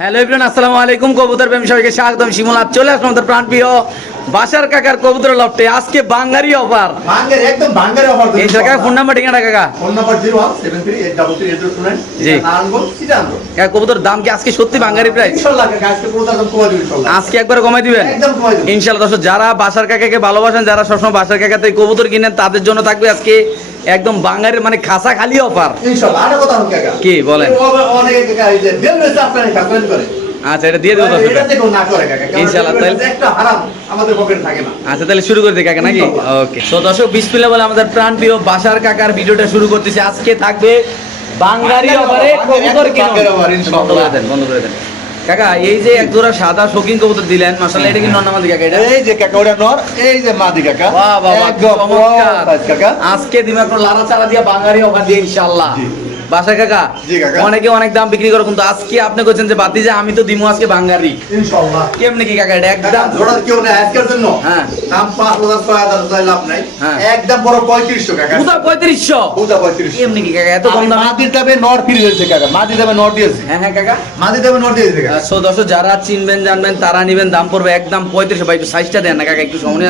Hello Ibran আসসালামু আলাইকুম। কবুতর প্রেমী সবাইকে স্বাগতম। শিমুল আজ চলে আসলাম আমাদের প্রাণপ্রিয় বাসার কাকার কবুতর লফটে। আজকে বাঙালি অফার ভাঙ্গের একদম ভাঙ্গের অফার এই কাকা ফোন নাম্বার ঠিকানা কাকা? Phone number zero one seven three eight double three eight two nine জি। নারায়ণগঞ্জ সিদ্ধান্তপুর কাকা কবুতর দাম কি আজকে সত্যি বাঙালি প্রাইস ইনশাল্লাহ কাকা, আজকে পুরো দাম কমাই দিবি ইনশাল্লাহ। আজকে একবার কমাই দিবেন? একদম কমাই দিবি। ইনশাল্লাহ দর্শক যারা বাসার কাকাকে ভালোবাসেন যারা সবসময় বাসার কাকাতে কবুতর কিনেন তাদের জন্য থাকবে আজকে একদম বাঙালির মানে খাসা খালি অফার কি বলেন? আচ্ছা এটা দিয়ে দেবো ইনশাল্লাহ, আচ্ছা তাহলে শুরু করে দিই কাকা নাকি। ওকে। তো দর্শক বলে আমাদের প্রাণপ্রিয় বাসার কাকার ভিডিওটা শুরু করতেছি। আজকে থাকবে বাঙালি অফারে। বন্ধ করে দেন বন্ধ করে দেন। কাকা এই যে এক জোড়া সাদা শৌখিন কবুতর দিলেন মাশাআল্লাহ এটা কি নন্নামাদি কাকা এটা? এই যে কাকা ওটা নর এই যে মাদি কাকা। বাহ বাহ চমৎকার। কাকা। আজকে দিমাগ লারা চালা দিয়া বাঙালি ওখান দিয়ে ইনশাআল্লাহ। জি। বাসার কাকা। অনেকে অনেক দাম বিক্রি করে কিন্তু আজকে আপনি যে বাতি যে আমি তো দিমু আজকে কেমনে কি কাকা এটা? একদম জোড়া কেউ না আজকের জন্য। হ্যাঁ। দাম পাঁচ হাজার ছয় হাজার ছয় লাভ নাই। হ্যাঁ। একদম বড় পঁয়ত্রিশশো কাকা। কেমনে কি কাকা এত কম দাম? মাদির দামে নর ফিরে দিয়েছে কাকা মাদির দামে নর দিয়েছে। হ্যাঁ হ্যাঁ কাকা। মাদির দামে নর দিয়েছে কাকা। সো দর্শক যারা চিনবেন জানবেন তারা নিবেন দাম পড়বে একদম পঁয়ত্রিশ ভাই একটু সাইজটা দেন না কাকা একটু সময়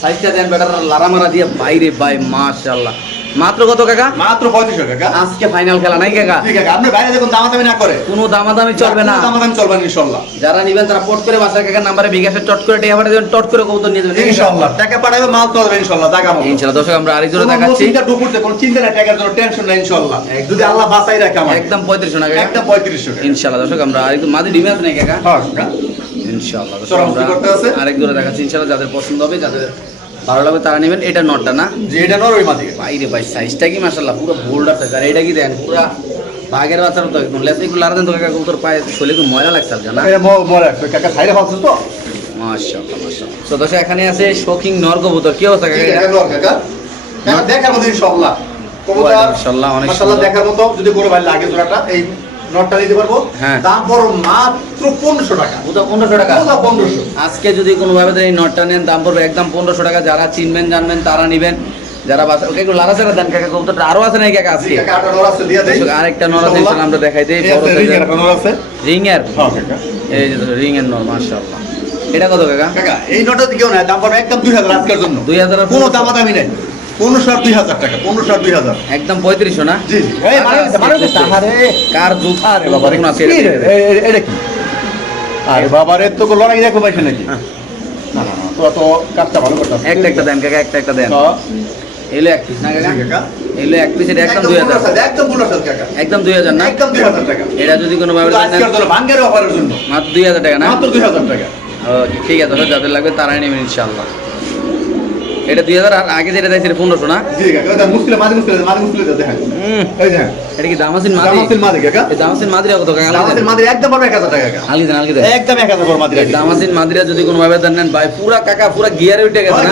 সাইজটা দেন বেটার লারা মারা দিয়ে বাইরে ভাই মাশাল্লাহ মাত্র কত কাকা? মাত্র পঁয়ত্রিশশো কাকা। আজকে ফাইনাল খেলা নাই কাকা? ঠিক আপনি বাইরে দেখুন দামাদামি না করে। কোনো দামাদামি চলবে না। দামাদামি চলবে না যারা নিবেন তারা পট করে বাসার কাকার নাম্বারে বিকাশে টট করে টেকা পাঠিয়ে দেবেন টট করে কবুতর নিয়ে যাবেন টাকা পাঠাবে মাল চলবে ইনশাল্লাহ টাকা মতো। দর্শক আমরা দেখাচ্ছি। চিন্তা কোনো চিন্তা নাই টাকার জন্য টেনশন নাই ইনশাল্লাহ যদি আল্লাহ বাঁচাই রাখে একদম পঁয়ত্রিশশো না একদম পঁয়ত্রিশশো টাকা ইনশাল্লাহ দর্শক আমরা ডিমে আছে নাকি কাকা? হ্যাঁ ইনশাআল্লাহ দর্শক আমরা? আরেক জোড়া দেখাচ্ছি ইনশাআল্লাহ যাদের পছন্দ হবে যাদের ভালো লাগবে তারা নেবেন। এটা নটটা না? যে এটা নর ওই মাদিকে বাইরে ভাই সাইজটা কি মাশাআল্লাহ পুরো বোল্ডার সাইজ আর এটা কি দেন পুরো বাঘের বাচ্চার মতো একদম। লেস একটু লারা দেন তো কাকা কবুতর পায়ে শরীরে একটু ময়লা লাগছে জানা এটা ম- মরে কাকা সাইডে ফালছে তো? মাশাআল্লাহ মাশাআল্লাহ। তো দর্শক এখানে আছে শৌখিন নর কবুতর। কি অবস্থা কাকা? এটা? নর কাকা। দেখার মতো ইনশাল্লাহ কবুতর মাশাআল্লাহ, অনেক মাশাআল্লাহ। দেখার মতো যদি গরু ভাই লাগে জোড়াটা এই নটটা নিতে পারব? হ্যাঁ। দাম বড় মাত্র পনেরোশো টাকা। পুরো পনেরোশো টাকা? পুরো পনেরোশো। আজকে যদি কোনোভাবে এই নটটা নেন দাম পড়বে একদম পনেরোশো টাকা। যারা চিনবেন জানবেন তারা নিবেন। যারা বাসা ওকে একটু লারা চারা দেন কাকা কবুতরটা। আরও আছে নাকি কাকা আজকে? আরেকটা নর আছে, আমরা দেখাই দিই, বড় আছে, রিং এর হ্যাঁ এই যে রিং এর নর মাশাআল্লাহ। এটা কত কাকা? কাকা এই নটটা কেউ নাই দাম পড়বে একদম দুই হাজার আজকের জন্য। দুই হাজার আর কোনো পনেরোশো। দামাদামি নেই। পনেরোশো আর দুই হাজার টাকা পনেরোশো আর দুই হাজার। একদম পঁয়ত্রিশশো না? জি কার এটা কি? আরে বাবা তো লড়াই দেখো পাইছে নাকি? হ্যাঁ। না না না, তোরা তো কাজটা ভালো করতে একটা একটা দেন কাকা একটা একটা দেন। এলো এক পিস না কাকা? এলো এক পিস এটা একদম দুই হাজার। একদম দুই হাজার না? একদম দুই হাজার টাকা। এটা যদি কোনো ভাবে শুধু ভাঙ্গের অফারের জন্য। মাত্র দুই হাজার টাকা না? মাত্র দুই হাজার টাকা। ওকে ঠিক আছে যাদের লাগবে তারাই নেবেন ইনশাল্লাহ এটা দুই হাজার আগে যেটা দেখছি পনেরোশো না? এটা কি দামাসিন মাদি? দামাসিন মাদিরা কত একদম এক হাজার টাকা দেন আলগা দেন। একদম এক হাজার দামাসিন মাদিরা যদি কোনো ভাবে দেন নেন। ভাই পুরা কাকা পুরা গিয়ারে উঠে গেছে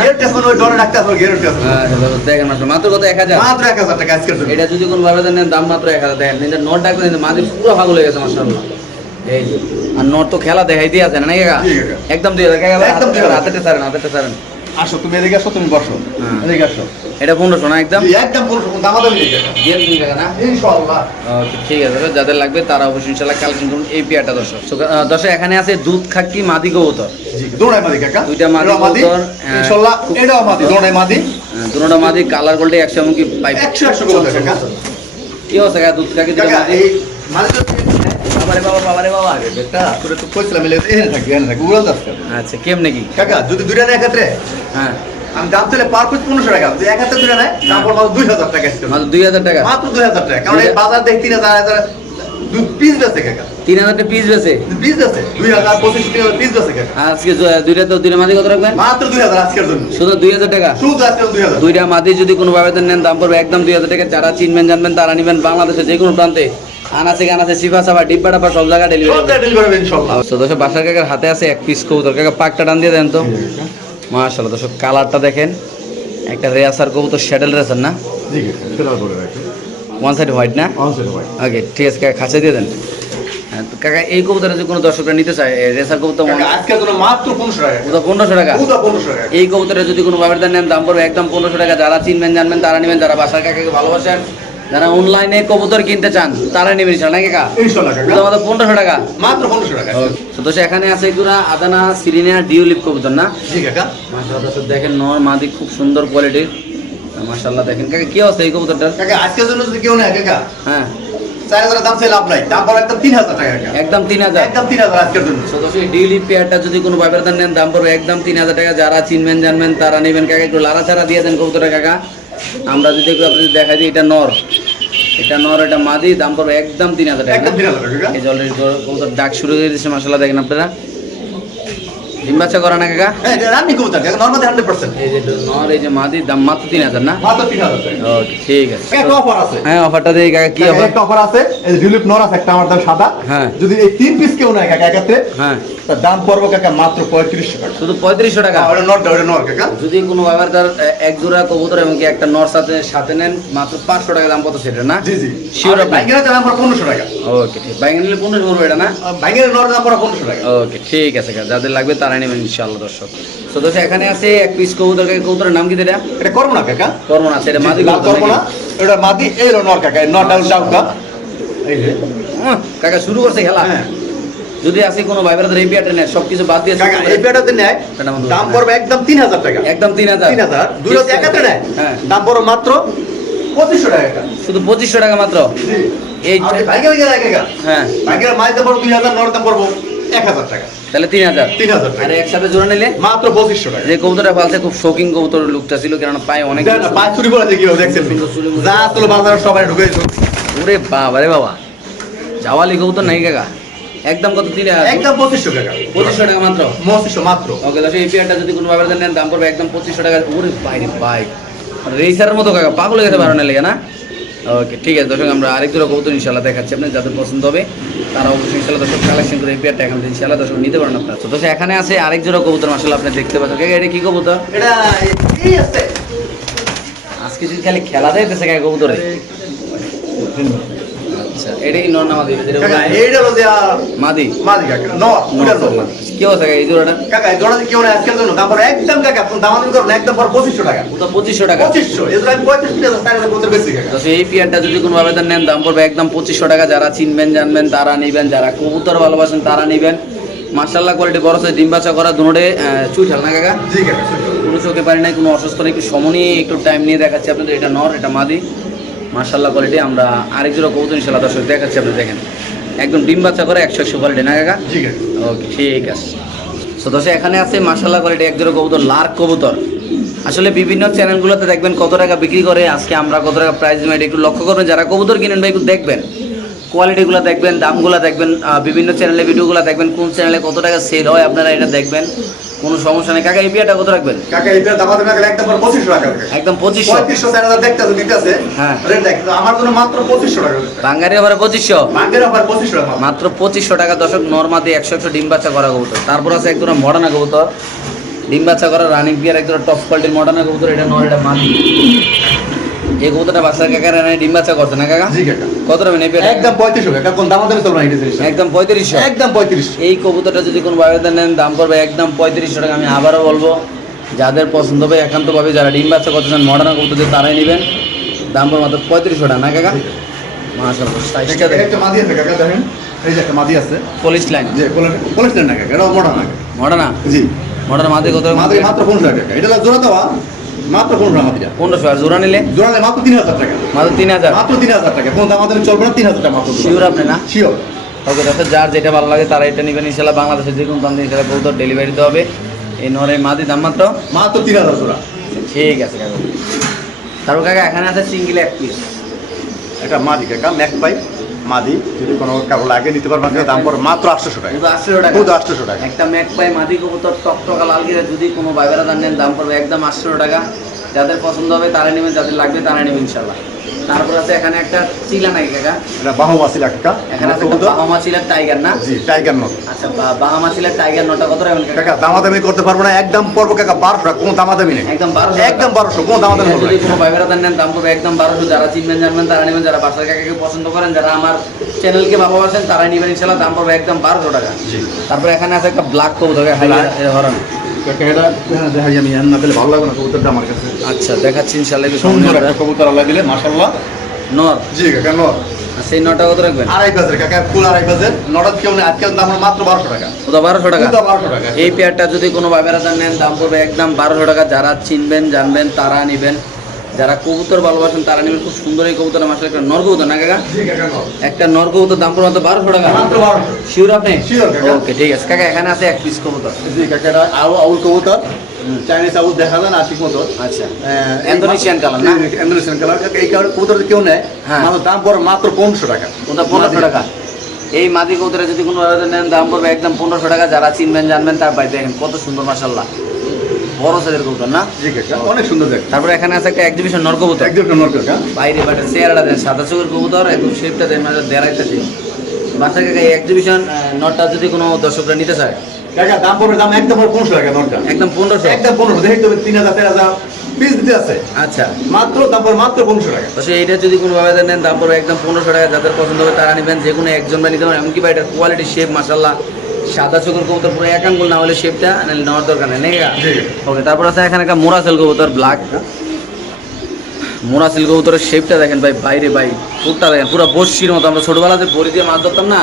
দেখেন মাত্র মাত্র কত? এক হাজার। মাত্র এক হাজার টাকা আজকের এটা যদি কোনো ভাবে দেন দাম মাত্র এক হাজার। দেখেন এটা নোট পুরো পাগল হয়ে গেছে মাসাল্লাহ আর নোট তো খেলা দেখাইতে আছে না কাকা? একদম দুই হাজার। কাকা একদম দুই হাজার। হাতে সারেন হাতে সারেন আসো তুমি এদিকে আসো তুমি বসো। হ্যাঁ। এদিকে আসো। এটা পনেরোশো না একদম? একদম পনেরোশো দামাদামি দিয়ে না? ইনশাআল্লাহ। ঠিক আছে যাদের লাগবে তারা অবশ্যই ইনশাল্লাহ কালেকশন করুন এই পেয়ারটা দর্শক। দর্শক এখানে আছে দুধ খাক্কি মাদি কাকা। দুইটা কবুতর, হ্যাঁ। ইনশাআল্লাহ এটাও মাদি দৌড়াই মাদি। দুটোটা মাদি কালার গোল্ডে একশো এমনকি পাইপ। একশো একশো কাকা। কি অবস্থা দুধ দুটো মাদি? বাবারে বাবা বাবারে বাবা আরে বেটা তোরে তো কইছিলাম এলে এখানে থাকবি এখানে থাকবি উড়াল যাচ্ছে। আচ্ছা কেমনে কি? কাকা যদি দুইটা নেয় এক্ষেত্রে হ্যাঁ। আমি দাম চলে পার পিস পনেরোশো টাকা। যদি এক হাতে দুইটা নেয় তারপর মাত্র দুই হাজার টাকা। মাত্র দুই হাজার টাকা? মাত্র দুই হাজার টাকা। কারণ এই বাজার দেখ তিন হাজার হাজার পিস বেচে কাকা। তিন হাজার পিস বেছে পিস বেচে। দুই হাজার পঁচিশ পিস বেচে কাকা। আজকে দুইটা তো দুইটা মাদি কত রাখবেন? মাত্র দুই হাজার আজকের জন্য। শুধু দুই হাজার টাকা? শুধু আজকের দুই হাজার। দুইটা মাদি যদি কোনো ভাবে নেন দাম পড়বে একদম দুই হাজার টাকা। যারা চিনবেন জানবেন তারা নিবেন বাংলাদেশের যে কোনো প্রান্তে। আনাচে গানাচে সিফা সাফা ডিব্বা ডাব্বা সব জায়গায় ডেলিভারি ইনশাল্লাহ। দর্শক বাসার কাকার হাতে আছে এক পিস কবুতর। কাকা পাকটা টান দিয়ে দেন তো। মাশাল্লাহ দর্শক কালারটা দেখেন। একটা রেয়াসার কবুতর শ্যাডেল রেসার না? জি করে রাখি ওয়ান সাইড হোয়াইট না? ওকে ঠিক আছে কাকা খাঁচে দিয়ে দেন। হ্যাঁ, কাকা এই কবুতরে যদি কোনো দর্শকরা নিতে চায় রেসার কবুতর আজকের জন্য মাত্র পনেরোশো টাকা। পনেরোশো টাকা? টাকা। এই কবুতরে যদি কোনো ভাবে নেন দাম পড়বে একদম পনেরোশো টাকা। যারা চিনবেন জানবেন তারা নেবেন। যারা বাসার কাকাকে ভালোবাসেন যারা অনলাইনে কবুতর কিনতে চান তারা নেবেন ইনশাল্লাহ নাকি কাকা? আমাদের পনেরোশো টাকা। মাত্র পনেরোশো টাকা। তো এখানে আছে এগুলা আদানা সিরিনিয়া ডিউলিপ কবুতর না? জি কাকা। দেখেন নর মাদি খুব সুন্দর কোয়ালিটির মাশাআল্লাহ দেখেন। কাকা কি অবস্থা এই কবুতরটার? কাকা আজকের জন্য যদি কেউ নেয় কাকা হ্যাঁ। চার হাজার দাম চাই লাভ নাই। দাম পড়ে একদম তিন হাজার টাকা একদম তিন হাজার? একদম তিন হাজার আজকের জন্য। সদস্য ডিউলি পেয়ারটা যদি কোনো বাইবের নেন দাম পড়বে একদম তিন হাজার টাকা। যারা চিনবেন জানবেন তারা নেবেন কাকা একটু লাড়া ছাড়া দিয়ে দেন কবুতরটা কাকা। আমরা যদি একটু আপনি দেখা দিই এটা নর। এটা নর এটা মাদি দাম পড়বে একদম তিন হাজার টাকা। এই জলের কবুতর ডাক শুরু হয়ে দিচ্ছে মাসাল্লাহ দেখেন আপনারা। ডিম বাচ্চা করা না কাকা? রানি কবুতর কাকা নর্মালি হান্ড্রেড পার্সেন্ট এই যে নর এই যে মাদি দাম মাত্র তিন হাজার না? মাত্র তিন হাজার টাকা ওকে ঠিক আছে। একটা অফার আছে। হ্যাঁ অফারটা দিয়ে কাকা কি অফার একটা অফার আছে এই নর আছে একটা আমার দাম সাদা। হ্যাঁ। যদি এই তিন পিস কেউ নেয় কাকা হ্যাঁ। তার দাম পড়বে কাকা মাত্র পঁয়ত্রিশশো টাকা। শুধু পঁয়ত্রিশশো টাকা? হ্যাঁ, ওটা নরটা ওটা নর কাকা। যদি কোনো ব্যাপার তার এক জোড়া কবুতর এবং কি একটা নর সাথে সাথে নেন মাত্র পাঁচশো টাকা দাম কত সেটা না? জি জি। Sure বাইকের দাম পড়ে পনেরোশো টাকা। ওকে ঠিক। বাইক নিলে পনেরো পড়বে এটা না? বাইকের নর দাম পড়ে পনেরোশো টাকা। ওকে ঠিক আছে কাকা। যাদের লাগবে তারা নেবেন ইনশাআল্লাহ দর্শক। তো দর্শক এখানে আছে এক পিস কবুতর কাকা। কবুতরের নাম কি এটা এটা করব না কাকা করব না সেটা মাদি করব না এটা মাদি এই নর কাকা। ডাউন যে উহ, কাকা শুরু করছে খেলা? হ্যাঁ। যদি আসে কোনো ভাইবার এই বিয়াটা নেয় সবকিছু বাদ দিয়ে এই নেয় দাম। পড়বে একদম তিন হাজার টাকা। একদম তিন হাজার। তিন হাজার। দুই হাজার একাত্রে নেয় হ্যাঁ। দাম পড়বে মাত্র পঁচিশশো টাকা শুধু পঁচিশশো টাকা মাত্র? এই বাইকের হ্যাঁ। মাইতে দুই হাজার নর দাম পড়ব এক হাজার টাকা। তাহলে তিন হাজার। তিন হাজার আর একসাথে জোড়া নিলে? মাত্র পঁচিশশো টাকা। যে কবুতরটা ফালতে খুব শৌকিং কবুতর লুকটা ছিল কেননা পায়ে অনেক না, চুরি করেছে দেখছেন? যা আসলো বাজারে সবাই ঢুকে। ওরে বাবা রে বাবা। জাওয়ালি কবুতর নাই কাকা? একদম কত তিন হাজার একদম পঁচিশশো টাকা পঁচিশশো টাকা মাত্র পঁচিশশো মাত্র ওকে দশ এই পেয়ারটা যদি কোনো ব্যাপার নেন দাম পড়বে একদম পঁচিশশো টাকা ওরে বাইরে বাইক রেসারের মতো কাকা পাগল হয়ে গেছে বারোটা লেগে না ওকে ঠিক আছে দর্শক আমরা আরেক দুটো কবুতর ইনশাল্লাহ দেখাচ্ছি আপনার যাদের পছন্দ হবে তারা অবশ্যই ইনশাল্লাহ দর্শক কালেকশন করে পেয়ারটা এখান থেকে ইনশাল্লাহ দর্শক নিতে পারেন আপনার তো দর্শক এখানে আছে আরেক জোড়া কবুতর মাসাল্লাহ আপনি দেখতে পাচ্ছেন এটা কি কবুতর এটা আজকে যদি খালি খেলা কাকা কবুতরে আচ্ছা এটাই নর না মাদি কাকা এইটা হলো যে মাদি। মাদি কাকা নর নর কি অবস্থা কাকা এই জোড়াটা? কাকা এই জোড়া কেউ নেই আজকের জন্য? দাম পড়ে একদম কাকা আপনি দাম করুন একদম পর পঁচিশশো টাকা। ওটা পঁচিশশো টাকা। পঁচিশশো এগুলো আমি পঁয়ত্রিশ হাজার টাকা বলতে বেশি কাকা। তো এই পেয়ারটা যদি কোনো আবেদন নেন দাম পড়বে একদম পঁচিশশো টাকা। যারা চিনবেন জানবেন তারা নেবেন যারা কবুতর ভালোবাসেন তারা নেবেন। মার্শাল্লাহ কোয়ালিটি বড় সাইজ ডিম বাচ্চা করা দুটোতে চুই ঠাল না কাকা? কোনো চোখে পারি নাই কোনো অসুস্থ নেই একটু একটু টাইম নিয়ে দেখাচ্ছি আপনাদের এটা নর এটা মাদি। মার্শাল্লাহ কোয়ালিটি আমরা আরেক জোড়া কবুতর ইনশাল্লাহ দর্শক দেখাচ্ছি আপনি দেখেন। একদম ডিম বাচ্চা করে একশো একশো কোয়ালিটি না কাকা? ওকে ঠিক আছে। তো দর্শক এখানে আছে মার্শাল্লাহ কোয়ালিটি এক জোড়া কবুতর লার্ক কবুতর। আসলে বিভিন্ন চ্যানেলগুলোতে দেখবেন কত টাকা বিক্রি করে আজকে আমরা কত টাকা প্রাইস দিই একটু লক্ষ্য করবেন। যারা কবুতর কিনেন ভাই একটু দেখবেন। কোয়ালিটিগুলো দেখবেন দামগুলো দেখবেন বিভিন্ন চ্যানেলে ভিডিওগুলো দেখবেন কোন চ্যানেলে কত টাকা সেল হয় আপনারা এটা দেখবেন। কোনো সমস্যা নেই। কাকা এই বিয়াটা কত রাখবেন? কাকা এই দাম আনুন গেলে একদম পর পঁচিশশো টাকা। একদম পঁচিশশো? পঁয়ত্রিশশো চার হাজার দিতে দিতেছে হ্যাঁ। রেট দেখ আমার জন্য মাত্র পঁচিশশো টাকা বাঙ্গারি আবার পঁচিশশো? বাঙ্গারে আবার পঁচিশশো টাকা মাত্র। পঁচিশশো টাকা দশক নরমাতে একশো একশো ডিম বাচ্চা করা কবুতর। তারপর আছে একদম মডার্না কবুতর। ডিম বাচ্চা করা রানিং বিয়ার একদম টপ কোয়ালিটির মডার্না কবুতর এটা নর এটা মাদি। এই কবুতরটা বাচ্চা কাকা রানি ডিম বাচ্চা করছে না কাকা? জি কাকা। কত টাকা নেবে একদম পঁয়ত্রিশশো টাকা কোন দাম দামে চলবে না এটা একদম পঁয়ত্রিশশো। একদম পঁয়ত্রিশশো। এই কবুতরটা যদি কোনো বাড়িতে নেন দাম পড়বে একদম পঁয়ত্রিশশো টাকা। আমি আবারও বলব যাদের পছন্দ হবে একান্তভাবে যারা ডিম বাচ্চা করতে চান মডার্না কবুতর দিয়ে তারাই নেবেন। দাম পড়বে মাত্র পঁয়ত্রিশশো টাকা না কাকা? মাশাআল্লাহ সাইজটা দেখেন। একটা মাদি আছে কাকা দেখেন। এই যে একটা মাদি আছে। পলিশ লাইন যে কলেজ না কাকা এটা মোটা না মডার্না জি। মডার্না মাদি কত? মাদি মাত্র পনেরো টাকা। এটা জোড়া দেওয়া। মাত্র পনেরো মাদিটা পনেরোশো আর জোড়া নিলে? জোড়া নেয় মাত্র তিন হাজার টাকা। মাত্র তিন হাজার? মাত্র তিন হাজার টাকা। কোন দাম আমাদের চলবে না তিন হাজার টাকা মাত্র শিওর আপনি না? শিওর ওকে দাদা যার যেটা ভালো লাগে তারা এটা নেবেন। ইনশাল্লাহ বাংলাদেশের যে কোনো প্রান্তে ইনশাল্লাহ কবুতর ডেলিভারি দিতে হবে। এই নরের মাদি দাম মাত্র? মাত্র তিন হাজার জোড়া। ঠিক আছে কাকা। তারপর কাকা এখানে আছে সিঙ্গেল এক পিস একটা মাদি কাকা ম্যাক পাই মাদি যদি কোনো কারও লাগে নিতে পারবেন দাম পড়ে মাত্র আটশোশো টাকা। শুধু আটশো টাকা। শুধু আটশোশো টাকা। একটা ম্যাক পাই মাদি কবুতর টকটকা লাল গিরে যদি কোনো বাইবেরা দান নেন দাম পড়বে একদম আটশো টাকা। যাদের পছন্দ হবে তারা নেবেন যাদের লাগবে তারা নেবেন ইনশাল্লাহ তারপর আছে এখানে একটা চিলা নাকি কাকা? এটা বাহু মাসি কাকা। এখানে আছে বাহামা চিলার টাইগার না? জি টাইগার নট আচ্ছা বাহামা চিলার টাইগার নটা কত টাকা কাকা? দামাদামি করতে পারব না একদম পড়ব কাকা বারোশো কোনো দামাদামি নেই। একদম বারোশো একদম বারোশো কোনো দামাদামি হবে যদি কোনো দান নেন দাম পড়বে একদম বারোশো। যারা চিনবেন জানবেন তারা নেবেন। যারা বাসার কাকাকে পছন্দ করেন যারা আমার চ্যানেলকে ভালোবাসেন তারাই নেবেন ইনশাল্লাহ দাম পড়বে একদম বারোশো টাকা। জি। তারপরে এখানে আছে একটা ব্ল্যাক কবুতর? হরণ। কাকা হ্যাঁ, দেখাই আমি না পেলে ভালো লাগবে না কবুতরটা আমার কাছে। আচ্ছা দেখাচ্ছি ইনশাল্লাহ একটু সুন্দর সামনে একটা কবুতর আল্লাহ দিলে মাশাল্লাহ নর। জি কাকা নর। সেই নটা কত রাখবেন? আড়াই বাজের কাকা ফুল আড়াই বাজের। নটা কেউ নেই আজকে দাম মাত্র বারোশো টাকা। ওটা বারোশো টাকা? বারোশো টাকা। এই পেয়ারটা যদি কোনো বাবেরাদা নেন দাম পড়বে একদম বারোশো টাকা। যারা চিনবেন জানবেন তারা নেবেন। যারা কবুতর ভালোবাসেন তারা নেবেন খুব সুন্দর এই কবুতর আমার একটা নর কবুতর না কাকা? একটা নর কবুতর দাম পড়বে মাত্র বারোশো টাকা। শিওর আপনি? ওকে ঠিক আছে। কাকা এখানে আছে এক পিস কবুতর। জি কাকা আউল কবুতর। চাইনিজ আউল দেখা যায় না আশিক মতো। আচ্ছা। Indonesian color, না? ইন্দোনেশিয়ান কালার এই কালার কবুতর কেউ নেয় হ্যাঁ। দাম পড়ে মাত্র পনেরোশো টাকা। ওটা পনেরোশো টাকা। এই মাদি কবুতরে যদি কোনো নেন দাম পড়বে একদম পনেরোশো টাকা। যারা চিনবেন জানবেন তার বাড়ি দেখেন কত সুন্দর মাসাল্লাহ বড় সাইজের কবুতর না? জি কাকা অনেক সুন্দর দেখ তারপরে এখানে আছে একটা এক্সিবিশন নর কবুতর। একদম নর কাকা বাইরে দেন সাদা চোখের কবুতর একদম শেপটা দেন মানে বাচ্চা কাকা এই এক্সিবিশন যদি কোনো দর্শকরা নিতে চায়। কাকা দাম পড়বে দাম একদম পনেরোশো টাকা নরটা। একদম পনেরোশো? একদম পনেরোশো দেখি তিন হাজার চার হাজার পিস দিতে আছে। আচ্ছা। মাত্র দাম মাত্র পনেরোশো টাকা। তো যদি নেন দাম পড়বে একদম পনেরোশো টাকা যাদের পছন্দ হবে তারা নেবেন। যে কোনো একজন বা নিতে পারেন এমনকি বা এটার কোয়ালিটি শেপ মাসাল্লাহ সাদা চোখের কবুতর পুরো এক আঙ্গুল না হলে শেপটা নেওয়ার দরকার নেই জি। ওকে তারপর আছে এখানে একটা মোরাসেল কবুতর ব্ল্যাক মোরাসেল কবুতরের শেপটা দেখেন ভাই বাইরে ভাই ফুটটা দেখেন পুরো বসির মতো। আমরা ছোটবেলাতে বড়ি দিয়ে মাছ ধরতাম না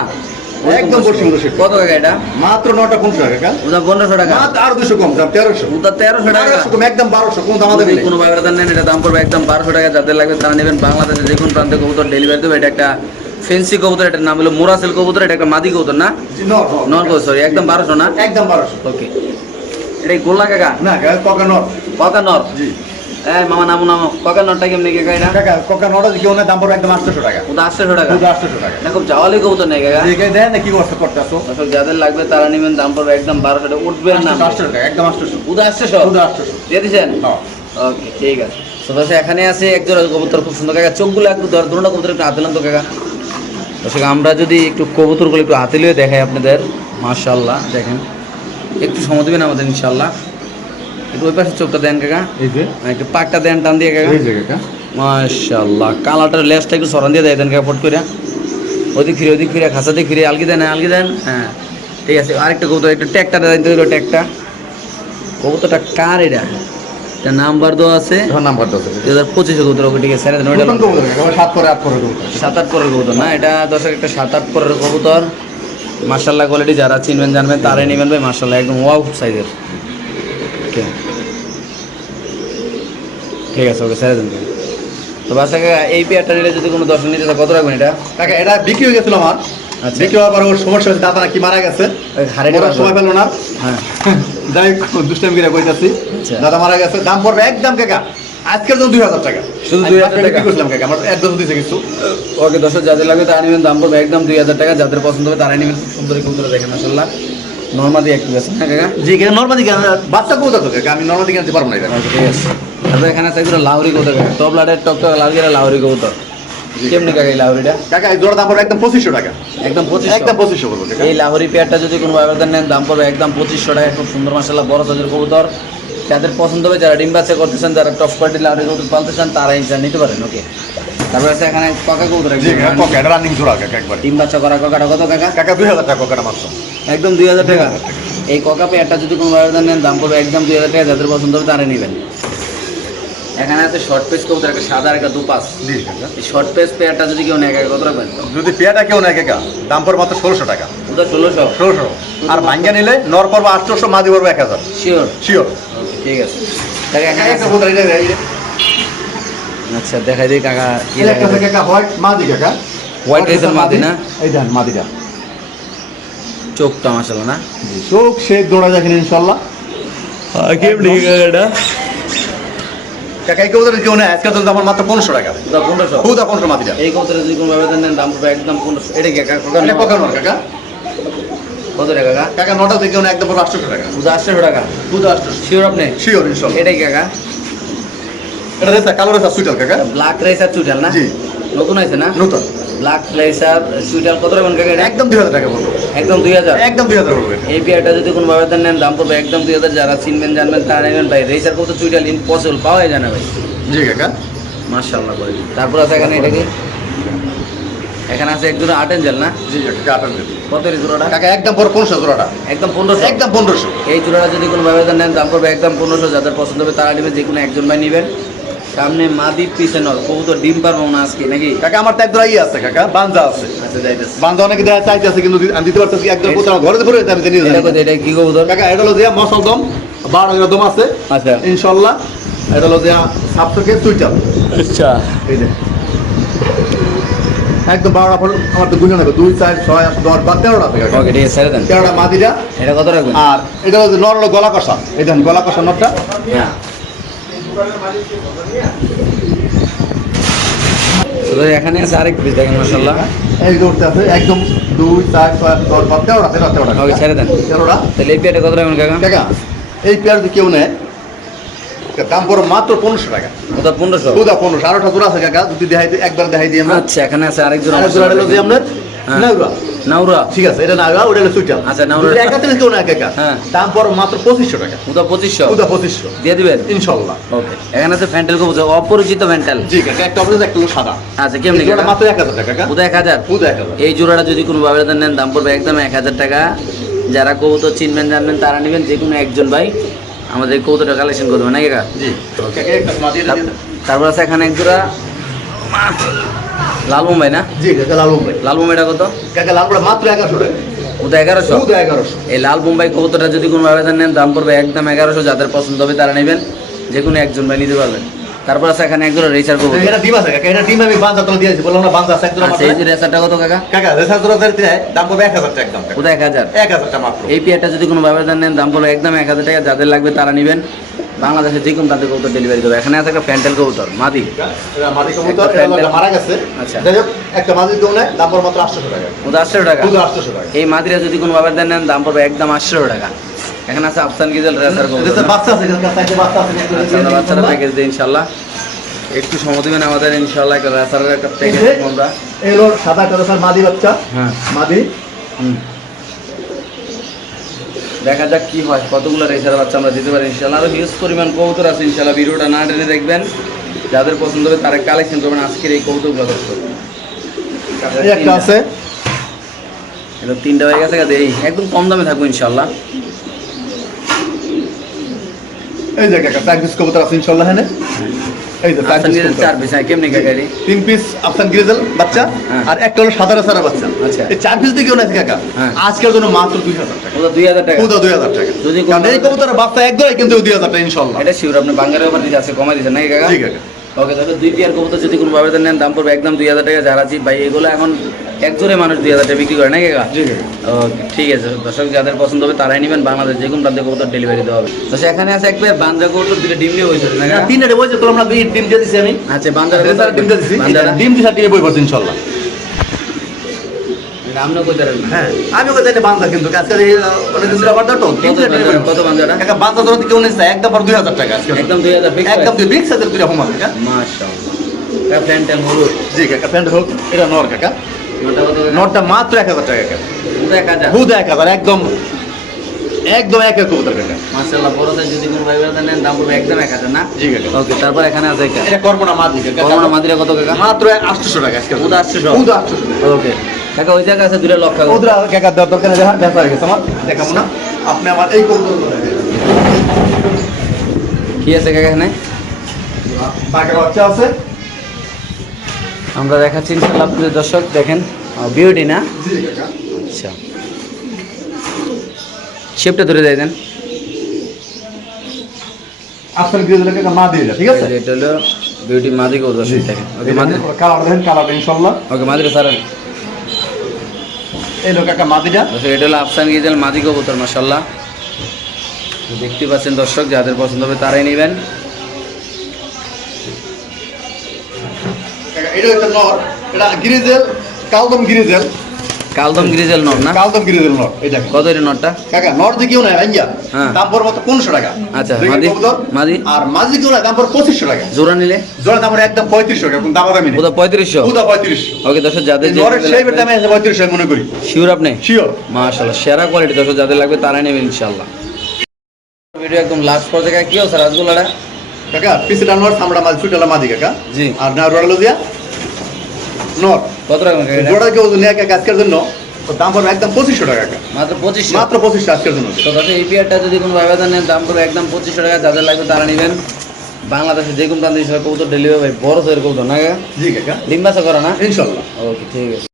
একদম। কত টাকা এটা? মাত্র নটা পনেরোশো টাকা ওটা পনেরোশো টাকা। আরও দুশো কম দাম তেরোশো। ওটা তেরোশো টাকা। কম একদম বারোশো কোন দাম আমাদের কোনো নেন এটা দাম পড়বে একদম বারোশো টাকা। যাদের লাগবে তারা নেবেন বাংলাদেশে যে কোনো প্রান্তে কবুতর ডেলিভারি দেবে। এটা একটা ফেন্সি কবুতর এটার নাম হলো মোরাসেল কবুতর এটা একটা মাদি কবুতর না? নর, নর। সরি একদম বারোশো না? একদম বারোশো। ওকে। এটা গোল্লা কাকা? না কাকা নর। ককা নর? জি। এই মামা নামো নামো। ককা নরটা কেমনি কাকা এটা কাকা ককা নটা কেউ নেই দাম পড়বে একদম আটশোশো টাকা। ওটা আটশোশো টাকা? দুটো আটশোশো টাকা। এটা খুব জাওয়ালি কবুতর নেই কাকা। দেখে দেন না কি কষ্ট যাদের লাগবে তারা নেবেন দাম পড়বে একদম বারোশো টাকা। না আটশোশো টাকা একদম আটশোশো। উদা আটশোশো? দুটো আটশোশো। দিয়ে দিচ্ছেন হ্যাঁ। ওকে ঠিক আছে। তো এখানে আছে এক জোড়া কবুতর খুব সুন্দর। কাকা চোখগুলো একটু ধর দুটো কবুতর একটু তো কাকা। দর্শক আমরা যদি একটু কবুতরগুলো একটু হাতে লিয়ে দেখাই আপনাদের মাশাল্লাহ দেখেন। একটু সময় দেবেন আমাদের ইনশাল্লাহ একটু ওই পাশে চোখটা দেন কাকা। এই যে। একটু পাকটা দেন টান দিয়ে কাকা। এই যে কাকা। মাশাল্লাহ লেসটা একটু সরান দিয়ে দেয় দেন কাকা ফট করে। ওদিক ফিরে ওদিক ফিরে দিক ফিরে আলগি দেন আলগি দেন। হ্যাঁ ঠিক আছে আরেকটা কবুতর একটু ট্যাগটা দেন তো ট্যাগটা। কবুতরটা কার এটা? এটা নাম্বার দেওয়া আছে। এখন নাম্বার দশ দুই হাজার পঁচিশে কবুতর ওকে ঠিক আছে সাত পরে আট পরে সাত আট পরের কবুতর না? এটা দশের একটা সাত আট পরের কবুতর। মার্শাল্লাহ কোয়ালিটি যারা চিনবেন জানবেন তারাই নেবেন ভাই মার্শাল্লাহ একদম ওয়াও সাইজের ওকে। ঠিক আছে ওকে ছেড়ে দেন তো বাসা কাকা, এই পেয়ারটা নিলে যদি কোনো দর্শক নিতে কত রাখবেন এটা? কাকা এটা বিক্রি হয়ে গেছিল আমার। বিক্রি হওয়ার পর ওর সমস্যা হয়েছে দাদা নাকি মারা গেছে। সময় পেল না। হ্যাঁ। যাই দুষ্টামি করে কইতাছি। আচ্ছা। দাদা মারা গেছে দাম পড়বে একদম কাকা। আজকের জন্য দুই হাজার টাকা। শুধু আমি 2000 বাসায় টাকা? করছিলাম কাকা আমার অ্যাডভান্স দিয়েছে কিছু। ওকে দর্শক যাদের লাগবে তারা নেবেন দাম পড়বে একদম দুই হাজার টাকা। যাদের পছন্দ হবে তারাই নেবেন। সুন্দর কবুতর দেখেন মাসাল্লাহ নর্মাদি আছে হ্যাঁ কাকা? জি কাকা নর্মালি বাচ্চা কবুতর তো কাকা? আমি নর্মালি কিনতে পারব না এটা। আচ্ছা, ঠিক আছে। তারপর এখানে আছে লাউরি কবুতর কাকা। টপ লাটের টপ টপ লাউরি লাউরি কবুতর? কেমনি কাকা এই কাকা এই জোড়া দাম পড়বে একদম পঁচিশশো টাকা। একদম পঁচিশ একদম পঁচিশশো পড়ব এই লাহোরি পেয়ারটা যদি কোনো নেন দাম পড়বে একদম পঁচিশশো টাকা। খুব সুন্দর মাসাল্লাহ বড় সাইজের কবুতর। যাদের পছন্দ হবে যারা ডিম বাচ্চা করতেছেন যারা টপ কোয়ালিটি কবুতর পালতে চান তারা ইনশাল নিতে পারেন ওকে তারপর আছে এখানে কাকা কবুতর একদম। কাকা এটা রানিং জোড়া কাকা একবার। ডিম বাচ্চা করা কাকাটা কত কাকা? কাকা দুই হাজার টাকা ককাটা মাত্র। একদম দুই হাজার টাকা? এই ককা পেয়ারটা যদি কোনো ব্যবধান নেন দাম পড়বে একদম দুই হাজার টাকা। যাদের পছন্দ হবে তারা নেবেন। এখানে আছে শর্ট পেজ কবুতর একটা সাদা একটা দুপাস এই শর্ট পেজ পেয়ারটা যদি কেউ নেয় কত রাখবেন যদি পেয়াটা কেউ নেয় কাকা দাম পড়বে মাত্র ষোলোশো টাকা। ওটা ষোলোশো? ষোলোশো। আর ভাঙ্গা নিলে নর পড়ব আটশোশো মাদি পড়ব এক হাজার। শিওর শিওর ঠিক আছে। আচ্ছা দেখাই দিই কাকা কি কাকা হোয়াইট মাদি কাকা। হোয়াইট রাইসের মাদি না? এই দেন মাদিটা। চোখটা মাসাল না? চোখ সে দৌড়া দেখেন ইনশাল্লাহ কেমনি কাকাটা কাকা এই কবুতর কেউ না আজকে তো আমার মাত্র পনেরোশো টাকা। পনেরোশো। খুদা পনেরোশো মাদিটা এই কবুতরে যদি কোনো ব্যবধান নেন দাম একদম পনেরোশো। এটা কি কাকা? কখন কাকা। কত টাকা কাকা? কাকা নটা থেকে একদম পুরো আটশোশো টাকা। শুধু আটশো টাকা। খুদা আটশোশো শিওর আপনি? শিওর ইনশাল্লাহ এটাই কাকা? এটা রেসা কালো রেসা সুইটাল কাকা। ব্ল্যাক রেসা সুইটাল না? জি। নতুন আছে না? নতুন। ব্ল্যাক রাইসার চুইটাল কত রাখবেন কাকা এটা? একদম দুই হাজার টাকা পড়বে একদম দুই হাজার? একদম দুই হাজার পড়বে এই পেয়ারটা যদি কোনো ব্যবধান নেন দাম পড়বে একদম দুই হাজার। যারা চিনবেন জানবেন তারা নেবেন। ভাই রেসার কত চুইটাল ইম্পসিবল পাওয়াই যায় না ভাই। জি কাকা। মার্শাল্লাহ করে তারপর আছে এখানে এটা কি? এখানে আছে এক দুটো আট এঞ্জেল না? জি কাকা আটান দেবে কত এই জোড়াটা? কাকা একদম পর পনেরোশো জোড়াটা। একদম পনেরোশো? একদম পনেরোশো। এই জোড়াটা যদি কোনো ব্যবধান নেন দাম পড়বে একদম পনেরোশো। যাদের পছন্দ হবে তারা নেবেন যে কোনো একজন ভাই নেবেন। সামনে মাদি পিছে নর কবুতর ডিম পারব না আজকে নাকি? কাকা আমার তো একদম ইয়ে আছে কাকা। বাঞ্জা আছে। আচ্ছা বাঞ্জা অনেকে দেওয়া চাইতেছে কিন্তু আমি দিতে পারতেছি একদম কোথাও ঘরে ধরে আমি জানি এটা না কত এটা কি কবুতর? কাকা এটা হলো দিয়া মশাল দম। বারো হাজার দম আছে। আচ্ছা। ইনশাল্লাহ এটা হলো দিয়া থেকে সুইটার আচ্ছা। এই যে। একদম বারোটা ফল আমার তো গুলো নেবে। দুই চার ছয় আট দশ বা তেরোটা ওকে ঠিক আছে ছেড়ে দেন। তেরোটা মাদিরা। এটা কত রাখবেন? আর এটা হচ্ছে নর হলো গলা কষা এই দেখেন গলা কষা নরটা হ্যাঁ। তো এখানে আছে আরেক পিস দেখেন মাসাল্লাহ এই দৌড়তে আছে একদম দুই চার আট দশ বা তেরোটা তেরোটা তেরোটা। ওকে ছেড়ে দেন। তেরোটা। তাহলে এই পেয়ারটা কত রাখবেন কাকা টাকা। এই পেয়ার যদি কেউ নেয় দাম পড়ো মাত্র পনেরোশো টাকা। কত পনেরোশো? বুধা পনেরোশো আরোটা জোড়া আছে কাকা যদি দেখাই দিই একবার দেখাই দিই আমরা। আচ্ছা এখানে আছে আরেক জন আরেক জোড়া যে আপনার হ্যাঁ। নাউরা নাউরা ঠিক আছে এটা নাউরা ওটা হলো সুইটার আচ্ছা, নাউরা। যদি একাত্তর কেউ নেয় কাকা হ্যাঁ। দাম পড়ো মাত্র পঁচিশশো টাকা। ওটা পঁচিশশো? বুধা পঁচিশশো। দিয়ে দিবেন? ইনশাল্লাহ। ওকে। এখানে আছে ফ্যান্টেল কবুতর অপরিচিত ফ্যান্টেল। জি কাকা একটা অপরাধ একটা হলো সাদা। আচ্ছা কেমনি মাত্র এক হাজার টাকা ওটা এক হাজার? বুধা এক হাজার। এই জোড়াটা যদি কোনো ব্যবধান নেন দাম পড়বে একদম এক হাজার টাকা। যারা কবুতর চিনবেন জানবেন তারা নেবেন যে কোনো একজন ভাই আমাদের কবুতরটা কালেকশন করবেন নাকি কাকা জি তো তারপর আছে এখানে এক জোড়া। লাল মুম্বাই না? জি কাকা লাল মুম্বাই লাল মুম্বাইটা কত? কাকা লাল মুম্বাই মাত্র এগারোশো টাকা। ওটা এগারোশো? এগারোশো। এই লাল মুম্বাই কবুতরটা যদি কোনো ব্যবধান নেন দাম পড়বে একদম এগারোশো। যাদের পছন্দ হবে তারা নেবেন। যে কোনো একজন ভাই নিতে পারবেন। তারপর আছে এখানে এক জোড়া রেসার কবুতর। এটা ডিম আছে কাকা। এটা ডিম আমি বাঞ্জা তোলা দিয়েছি বললাম না বাঞ্জা আছে একদম আচ্ছা এই যে রেসারটা কত কাকা? কাকা রেসার তোলা দিতে দাম পড়বে এক হাজার টাকা একদম টাকা মাত্র। এই পেয়ারটা যদি কোনো নেন দাম পড়বে একদম এক হাজার টাকা। যাদের লাগবে তারা নেবেন। বাংলাদেশে যে কোনো তাদের কবুতর ডেলিভারি দেবে এখানে আছে একটা ফ্যান্টেল কবুতর মাদি। কবুতর। মারা গেছে। আচ্ছা। যাই হোক একটা মাঝি কেউ দাম পড়বে মাত্র আটশোশো টাকা। আটশোশো এই মাদিরা যদি কোনো ব্যবধান নেন দাম পড়বে একদম আটশো টাকা। এখানে আছে আফসান গিজেল রেসার কবুতর বাচ্চা আছে বাচ্চা আছে। আচ্ছা বাচ্চারা প্যাকেজ দিই ইনশাল্লাহ একটু সময় দেবেন আমাদের ইনশাল্লাহ একটা রেসারের একটা প্যাকেজ আমরা। এই হলো সাদা একটা মাদি বাচ্চা। হ্যাঁ। মাদি। হুম। দেখা যাক কি হয়। কতগুলো রেসার বাচ্চা আমরা দিতে পারি ইনশাল্লাহ আরও হিউজ পরিমাণ কবুতর আছে ইনশাল্লাহ ভিডিওটা না টেনে দেখবেন। যাদের পছন্দ হবে তারা কালেকশন করবেন। আজকের এই কবুতরগুলো এই একটা আছে। এটা তিনটা হয়ে গেছে এই একদম কম দামে থাকব ইনশাল্লাহ এই যে কাকা প্র্যাকটিস কবুতর আছে ইনশাল্লাহ হ্যাঁ। এই যে চার পিস হ্যাঁ কেমনি কাকারি তিন পিস আফসান গ্রিজেল বাচ্চা হ্যাঁ। আর একটা হলো সাদা সারা বাচ্চা। আচ্ছা। এই চার পিস দিয়ে কেউ নেয় কাকা? হ্যাঁ। আজকের জন্য মাত্র দুই হাজার টাকা। দুই হাজার টাকা। পুরো দুই হাজার টাকা। যদি এই কবুতরের বাচ্চা একদমই কিন্তু দুই হাজার টাকা ইনশাল্লাহ। এটা শিওর আপনি বাঙ্গারের ওপর দিতে আছে কমাই দিচ্ছেন নাকি কাকা। ওকে দাদা দুই পেয়ার কবুতর যদি কোনো ব্যবধান নেন দাম পড়বে একদম দুই হাজার টাকা যারা ভাই এগুলো এখন এক মানুষ দুই হাজার টাকা বিক্রি করে নাকি ওকে ঠিক আছে। দর্শক যাদের পছন্দ হবে তারাই নেবেন। বাংলাদেশ যে কোনো প্রান্তে কবুতর ডেলিভারি দেওয়া হবে। তো এখানে আছে একবার বান্দা কবুতর দুটো ডিম নিয়ে হয়েছে না? তিনটে বই আমরা দুই ডিম দিয়ে দিছি আমি। আচ্ছা বান্দার ডিম দিয়ে দিছি। ডিম দিয়ে বই পড়ছে ইনশাল্লাহ। হ্যাঁ আমি ওকে জানি বান্দা কিন্তু আজকে অনেক দিন ধরে আবার তো কত বান্দা- টাকা বান্দা ধরতে কেউ নিচ্ছে একদম পর দুই হাজার টাকা আজকে। একদম দুই হাজার ফিক্স একদম দুই বিগ সাইজের দুই রকম আছে মাশাআল্লাহ। জি কাকা প্যান্ট হোক এটা নর কাকা। নটা নটটা মাত্র এক হাজার টাকা কাকা। ওটা এক হাজার। হুদ এক হাজার একদম একদম এক এক কবুতর কাকা। মাশাআল্লাহ বড় সাইজ যদি কোনো ভাই বান্দা নেন দাম পড়বে একদম এক হাজার না? জি কাকা। ওকে তারপর এখানে আছে এটা করব না মাঝি কাকা। করোনা মাদিরা কত কাকা? মাত্র আটশোশো টাকা আজকে। আটশোশো। হুদ আটশোশো। ওকে। কাকা ওই জায়গা আছে দুটো ওদের কাকা দরকার দেখা দেখা হয়ে গেছে আমার। দেখাবো না আপনি আমার এই কবুতর কি আছে কাকা এখানে? বাচ্চা আছে। আমরা দেখাচ্ছি ইনশাআল্লাহ প্রিয় দর্শক দেখেন বিউটি না? আচ্ছা। শেপটা ধরে দেয় দেন। আপনার কাকা মা দিয়ে ঠিক আছে? এটা হলো বিউটি মাদি কবুতর দেখেন। ওকে মাদি কালার দেখেন কালারটা ইনশাল্লাহ ওকে মাদিরা সারেন। এই লোক একটা মাদিটা। এটা হলো আফসান গিজাল মাদি কবুতর মাশাল্লাহ দেখতে পাচ্ছেন দর্শক যাদের পছন্দ হবে তারাই নেবেন। এটা হচ্ছে নর এটা গিরিজেল কালদম গিরিজেল। কালদম গ্রিজেল নর না? কালদম গিরিজেল নর এই দেখেন। কত এর নটটা? কাকা দিয়ে কেউ নেয় ভাইয়া হ্যাঁ। দাম পড়বে মতো পনেরোশো টাকা। আচ্ছা, মাদি? মাদি? আর কেউ নেয় দাম পড়বে পঁচিশশো টাকা। জোড়া নিলে? জোড়া দাম একদম পঁয়ত্রিশশো টাকা কোন দামা দামি ওটা পঁয়ত্রিশশো? পুদা পঁয়ত্রিশশো। ওকে দর্শক যাদের যে নরের সেই দামে আছে পঁয়ত্রিশশো মনে করি। শিওর আপনি? শিওর মাশাল্লাহ সেরা কোয়ালিটি দর্শক যাদের লাগবে তারাই নেবেন ইনশাল্লাহ ভিডিও একদম লাস্ট পর্যায়ে কি হচ্ছে রাসগুলাটা কাকা পিসিটা নর সামড়া মাঝি ছুটালা মাঝি কাকা। জি। আর না রোডালো দিয়া নর কত? কেউ আজকের জন্য দাম পড়বে একদম পঁচিশশো টাকা মাত্র পঁচিশ মাত্র পঁচিশশো আজকের জন্য। তো দর্শক এই পেয়ারটা যদি কোনো নেন দাম পড়বে একদম পঁচিশশো টাকা। যাদের লাগবে তারা নেবেন। বাংলাদেশে যে কোনো প্রান্তে কবুতর ডেলিভারি বড় সৈর কবুতর না? জি কাকা। ডিম বাচ্চা করে না? ইনশাল্লাহ। ওকে ঠিক আছে।